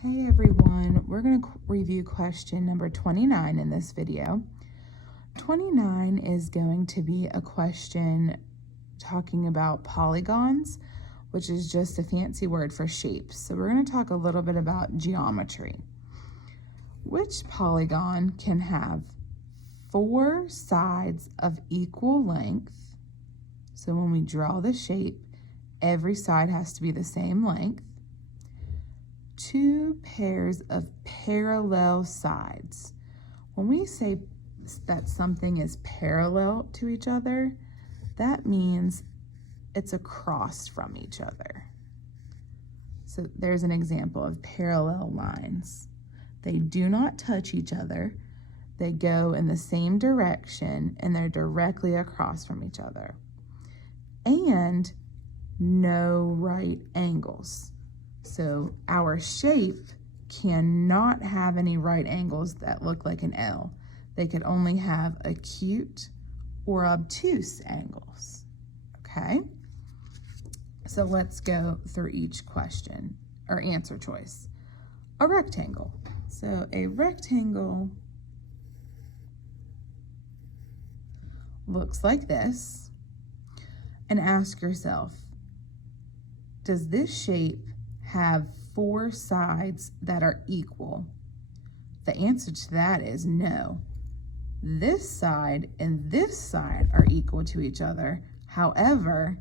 Hey everyone, we're going to review question number 29 in this video. 29 is going to be a question talking about polygons, which is just a fancy word for shapes. So we're going to talk a little bit about geometry. Which polygon can have 4 sides of equal length? So when we draw the shape, every side has to be the same length. 2 pairs of parallel sides. When we say that something is parallel to each other, that means it's across from each other. So there's an example of parallel lines. They do not touch each other. They go in the same direction and they're directly across from each other. And no right angles. So our shape cannot have any right angles that look like an L. They could only have acute or obtuse angles, okay? So let's go through each question or answer choice. A rectangle. So a rectangle looks like this, and ask yourself, does this shape have 4 sides that are equal? The answer to that is no. This side and this side are equal to each other. However,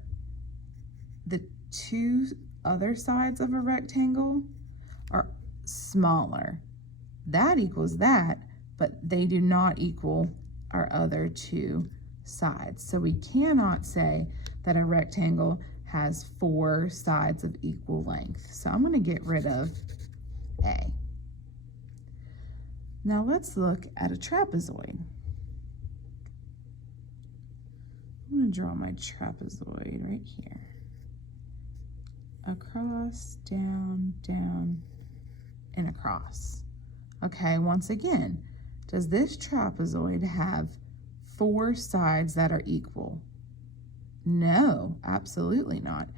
the 2 other sides of a rectangle are smaller. That equals that, but they do not equal our other 2 sides. So we cannot say that a rectangle has 4 sides of equal length. So I'm going to get rid of A. Now let's look at a trapezoid. I'm going to draw my trapezoid right here. Across, down, down, and across. Okay, once again, does this trapezoid have 4 sides that are equal? No, absolutely not.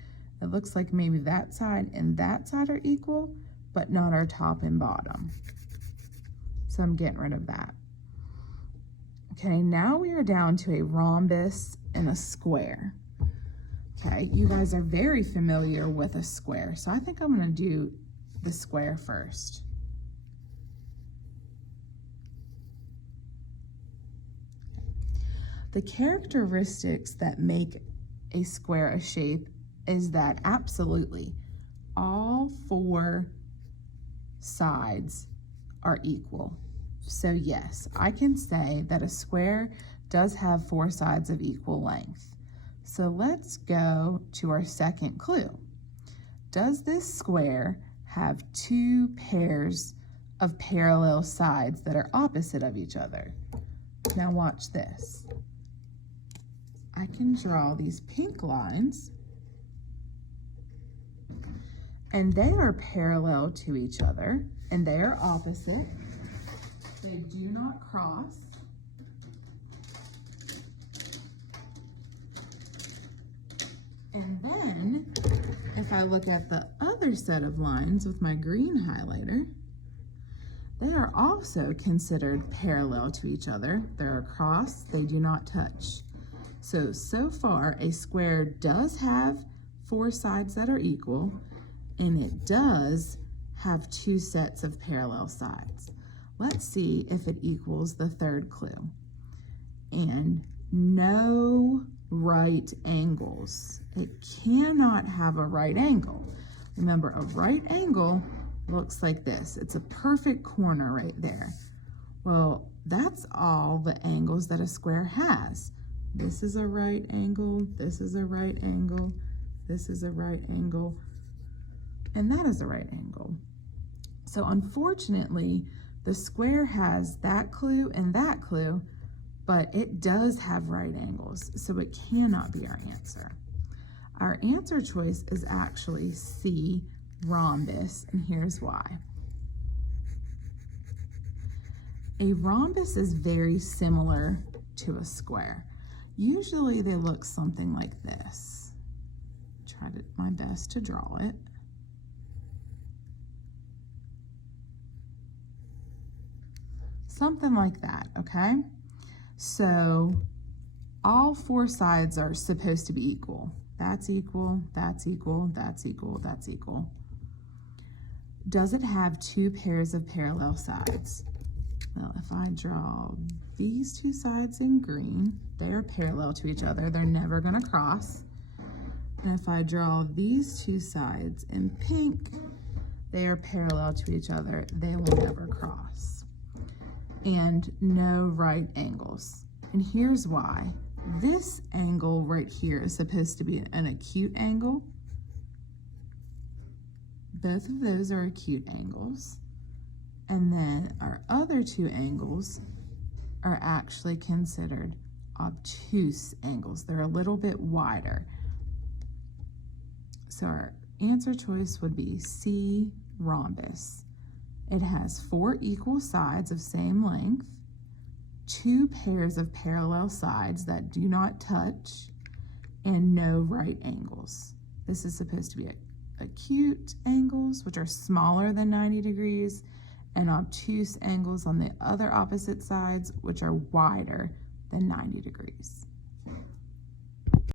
It looks like maybe that side and that side are equal, but not our top and bottom. So I'm getting rid of that. Okay, now we are down to a rhombus and a square. Okay, you guys are very familiar with a square, so I think I'm going to do the square first. The characteristics that make a square a shape is that absolutely all 4 sides are equal. So yes, I can say that a square does have 4 sides of equal length. So let's go to our second clue. Does this square have 2 pairs of parallel sides that are opposite of each other? Now watch this. I can draw these pink lines, and they are parallel to each other, and they are opposite. They do not cross. And then, if I look at the other set of lines with my green highlighter, they are also considered parallel to each other. They're across, they do not touch. So far, a square does have 4 sides that are equal, and it does have 2 sets of parallel sides. Let's see if it equals the third clue. And no right angles. It cannot have a right angle. Remember, a right angle looks like this. It's a perfect corner right there. Well, that's all the angles that a square has. This is a right angle, this is a right angle, this is a right angle, and that is a right angle. So unfortunately, the square has that clue and that clue, but it does have right angles, so it cannot be our answer. Our answer choice is actually C, rhombus, and here's why. A rhombus is very similar to a square. Usually they look something like this. Try my best to draw it. something like that, okay? So all four sides are supposed to be equal. That's equal, that's equal, that's equal, that's equal. Does it have two pairs of parallel sides? Well, if I draw these two sides in green, they are parallel to each other. They're never going to cross. And if I draw these two sides in pink, they are parallel to each other. They will never cross. And no right angles. And here's why. This angle right here is supposed to be an acute angle. Both of those are acute angles. And then our other two angles are actually considered obtuse angles. They're a little bit wider. So our answer choice would be C, rhombus. It has four equal sides of same length, two pairs of parallel sides that do not touch, and no right angles. This is supposed to be acute angles, which are smaller than 90 degrees, and obtuse angles on the other opposite sides, which are wider than 90 degrees.